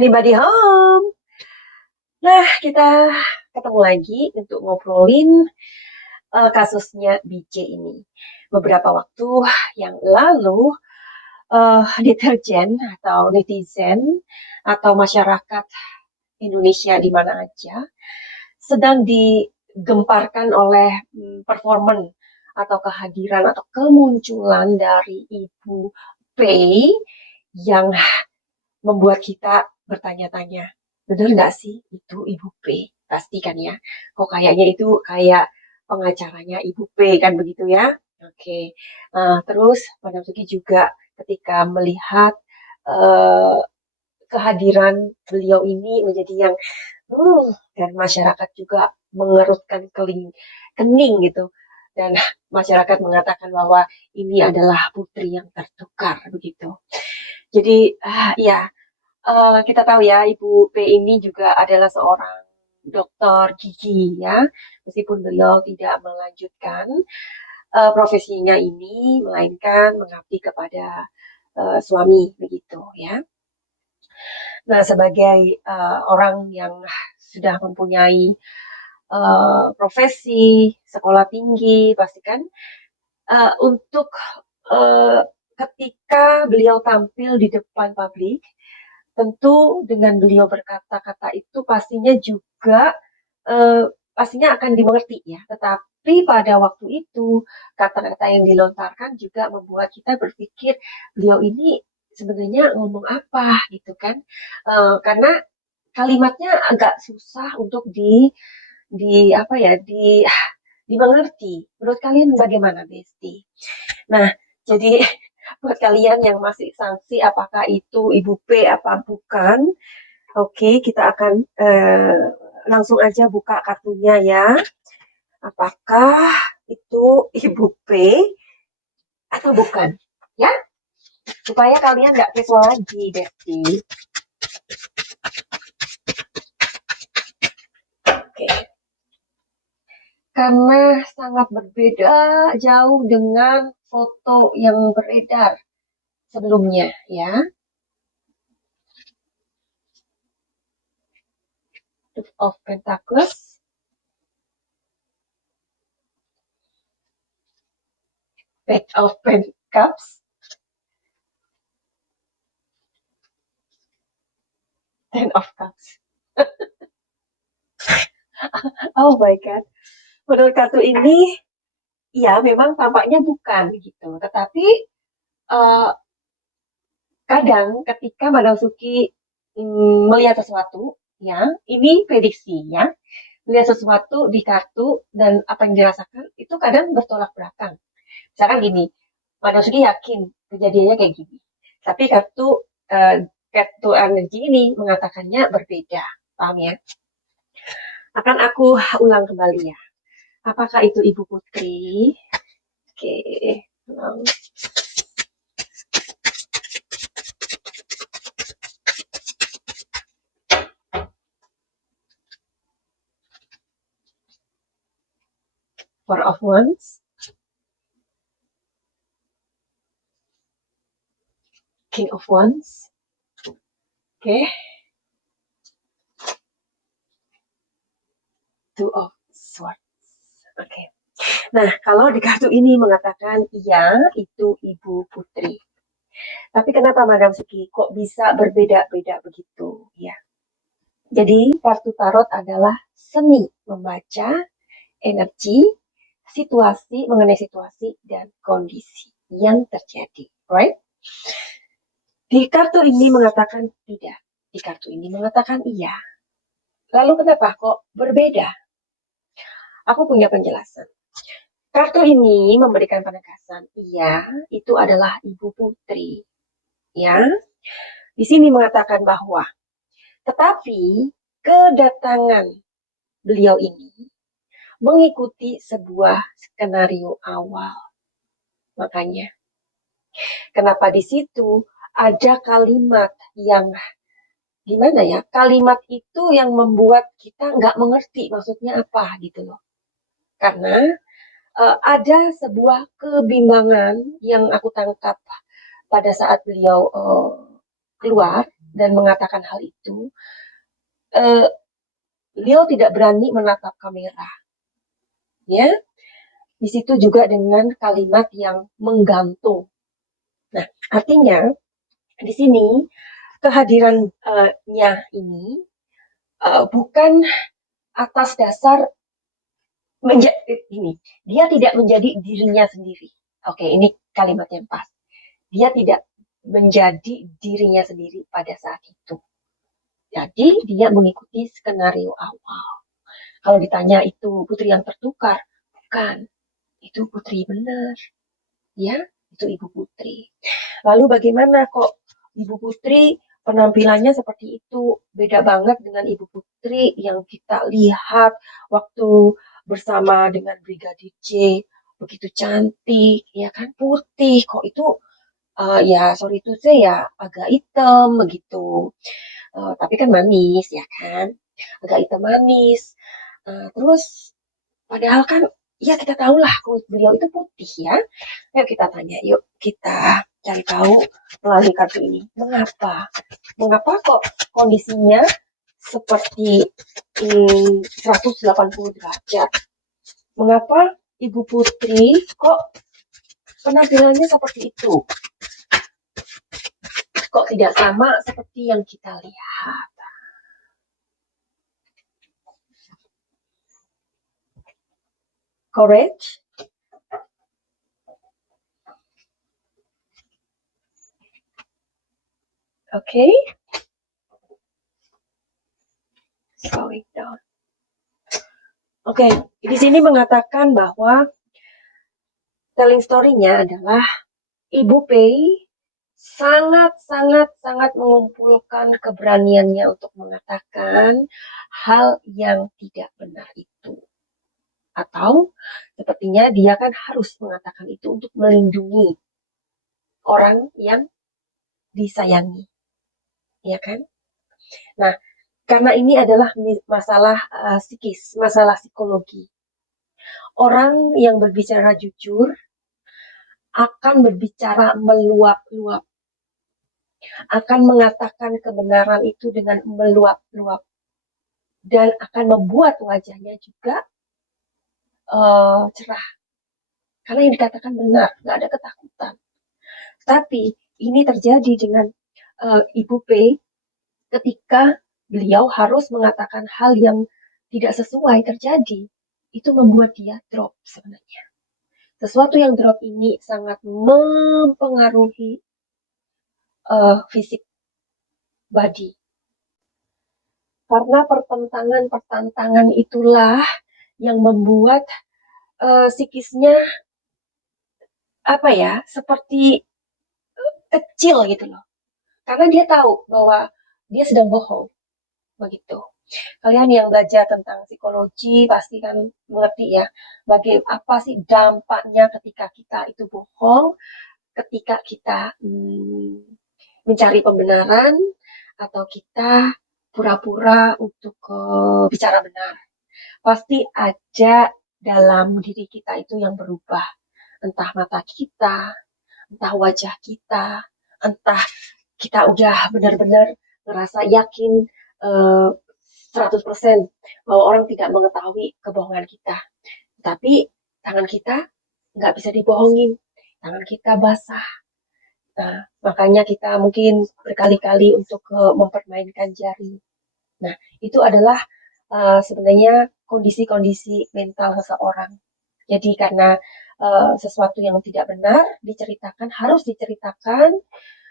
Anybody home? Nah, kita ketemu lagi untuk ngobrolin kasusnya BJ ini. Beberapa waktu yang lalu, deterjen atau netizen atau masyarakat Indonesia di mana aja sedang digemparkan oleh performan atau kehadiran atau kemunculan dari Ibu P yang membuat kita bertanya-tanya, bener nggak sih itu Ibu P? Pasti kan ya. Kok kayaknya itu kayak pengacaranya Ibu P kan begitu ya? Oke. Terus Madam Suki juga ketika melihat uh, kehadiran beliau ini menjadi yang dan masyarakat juga mengerutkan kening gitu. Dan masyarakat mengatakan bahwa ini adalah putri yang tertukar begitu. Jadi ya, kita tahu ya, Ibu P ini juga adalah seorang dokter gigi ya, meskipun beliau tidak melanjutkan profesinya ini, melainkan mengabdi kepada suami begitu ya. Nah, sebagai orang yang sudah mempunyai profesi, sekolah tinggi, pastikan untuk ketika beliau tampil di depan publik, tentu dengan beliau berkata-kata itu pastinya juga pastinya akan dimengerti ya. Tetapi pada waktu itu kata-kata yang dilontarkan juga membuat kita berpikir beliau ini sebenarnya ngomong apa gitu kan? Karena kalimatnya agak susah untuk di apa ya dimengerti. Menurut kalian bagaimana, Besti? Nah, jadi buat kalian yang masih sanksi apakah itu Ibu P apa bukan, oke, kita akan langsung aja buka kartunya ya. Apakah itu Ibu P atau bukan? Ya, supaya kalian nggak kepo lagi, Besti. Oke. Karena sangat berbeda jauh dengan foto yang beredar sebelumnya ya. Two of Pentacles, Page of Pentacles, Ten of Cups. Oh my God. Menurut kartu ini, ya memang tampaknya bukan gitu. Tetapi kadang ketika Madam Suki melihat sesuatu, ya ini prediksi ya, melihat sesuatu di kartu dan apa yang dirasakan itu kadang bertolak belakang. Misalkan gini, Madam Suki yakin kejadiannya kayak gini, tapi kartu energi ini mengatakannya berbeda, paham ya? Akan aku ulang kembali ya. Apakah itu Ibu Putri? Oke, Four of Wands, King of Wands, oke, Two of Swords, oke. Nah, kalau di kartu ini mengatakan iya, itu Ibu Putri. Tapi kenapa Madam Suki kok bisa berbeda-beda begitu? Ya. Jadi kartu tarot adalah seni membaca energi, situasi, mengenai situasi dan kondisi yang terjadi, right? Di kartu ini mengatakan tidak, di kartu ini mengatakan iya. Lalu kenapa kok berbeda? Aku punya penjelasan. Kartu ini memberikan penegasan, iya, itu adalah Ibu Putri. Ya, di sini mengatakan bahwa, tetapi kedatangan beliau ini mengikuti sebuah skenario awal. Makanya, kenapa di situ ada kalimat yang gimana ya? Kalimat itu yang membuat kita nggak mengerti maksudnya apa gitu loh. Karena ada sebuah kebimbangan yang aku tangkap pada saat beliau keluar dan mengatakan hal itu, beliau tidak berani menatap kamera. Ya, di situ juga dengan kalimat yang menggantung. Nah, artinya di sini kehadirannya ini bukan atas dasar ini, dia tidak menjadi dirinya sendiri. Oke, ini kalimat yang pas. Dia tidak menjadi dirinya sendiri pada saat itu. Jadi dia mengikuti skenario awal. Kalau ditanya itu putri yang tertukar, bukan. Itu putri benar. Ya, itu ibu putri. Lalu bagaimana kok ibu putri penampilannya seperti itu? Beda banget dengan ibu putri yang kita lihat waktu bersama dengan Brigadir J, begitu cantik, ya kan, putih. Kok itu ya sorry itu saya ya agak hitam begitu. Tapi kan manis ya kan, agak hitam manis. Terus padahal kan ya kita tahulah kulit beliau itu putih ya. Yuk kita tanya, yuk kita cari tahu melalui kartu ini. Mengapa? Mengapa kok kondisinya seperti 180 derajat? Mengapa Ibu Putri kok penampilannya seperti itu? Kok tidak sama seperti yang kita lihat? Correct? Okay. Slowing down. Oke, di sini mengatakan bahwa telling story-nya adalah Ibu Pei sangat mengumpulkan keberaniannya untuk mengatakan hal yang tidak benar itu. Atau sepertinya dia kan harus mengatakan itu untuk melindungi orang yang disayangi. Ya kan? Nah, karena ini adalah masalah psikis, masalah psikologi. Orang yang berbicara jujur akan berbicara meluap-luap, akan mengatakan kebenaran itu dengan meluap-luap, dan akan membuat wajahnya juga cerah. Karena yang dikatakan benar, nggak ada ketakutan. Tapi ini terjadi dengan Ibu P ketika beliau harus mengatakan hal yang tidak sesuai terjadi. Itu membuat dia drop sebenarnya. Sesuatu yang drop ini sangat mempengaruhi fisik body. Karena pertentangan itulah yang membuat psikisnya seperti kecil gitu loh. Karena dia tahu bahwa dia sedang bohong. Begitu. Kalian yang belajar tentang psikologi pasti kan mengerti ya, apa sih dampaknya ketika kita itu bohong, ketika kita mencari pembenaran, atau kita pura-pura untuk bicara benar. Pasti ada dalam diri kita itu yang berubah. Entah mata kita, entah wajah kita, entah kita udah benar-benar ngerasa yakin 100% bahwa orang tidak mengetahui kebohongan kita. Tapi tangan kita nggak bisa dibohongin. Tangan kita basah. Nah, makanya kita mungkin berkali-kali untuk mempermainkan jari. Nah, itu adalah sebenarnya kondisi-kondisi mental seseorang. Jadi karena sesuatu yang tidak benar harus diceritakan,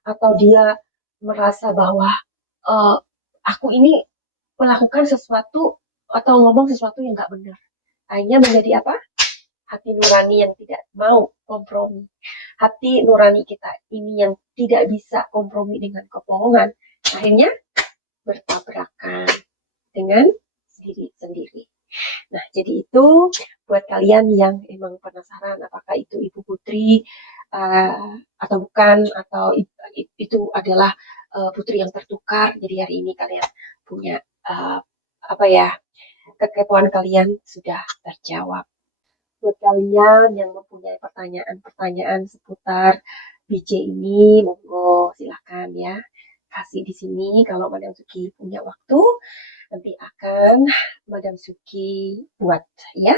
atau dia merasa bahwa aku ini melakukan sesuatu atau ngomong sesuatu yang nggak benar. Akhirnya menjadi apa? Hati nurani yang tidak mau kompromi. Hati nurani kita ini yang tidak bisa kompromi dengan kebohongan. Akhirnya bertabrakan dengan diri sendiri. Nah, jadi itu buat kalian yang emang penasaran apakah itu Ibu Putri atau bukan, atau itu adalah putri yang tertukar. Jadi hari ini kalian punya kekepoan kalian sudah terjawab. Buat kalian yang mempunyai pertanyaan-pertanyaan seputar BJ ini, monggo silakan ya kasih di sini. Kalau Madam Suki punya waktu, nanti akan Madam Suki buat ya.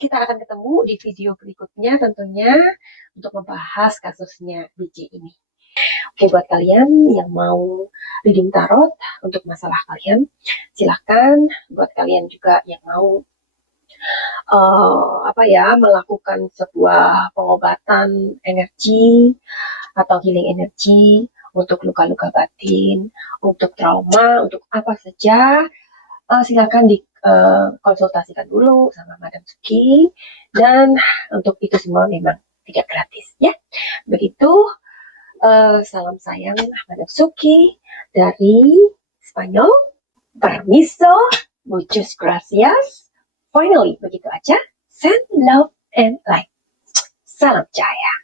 Kita akan ketemu di video berikutnya tentunya untuk membahas kasusnya DJ ini. Oke, buat kalian yang mau reading tarot untuk masalah kalian, silahkan. Buat kalian juga yang mau melakukan sebuah pengobatan energi atau healing energi untuk luka-luka batin, untuk trauma, untuk apa saja, silakan dikonsultasikan dulu sama Madam Suki, dan untuk itu semua memang tidak gratis ya. Begitu, salam sayang Madam Suki dari Spanyol. Permiso, muchas gracias. Finally, begitu aja. Send love and light. Salam Jaya.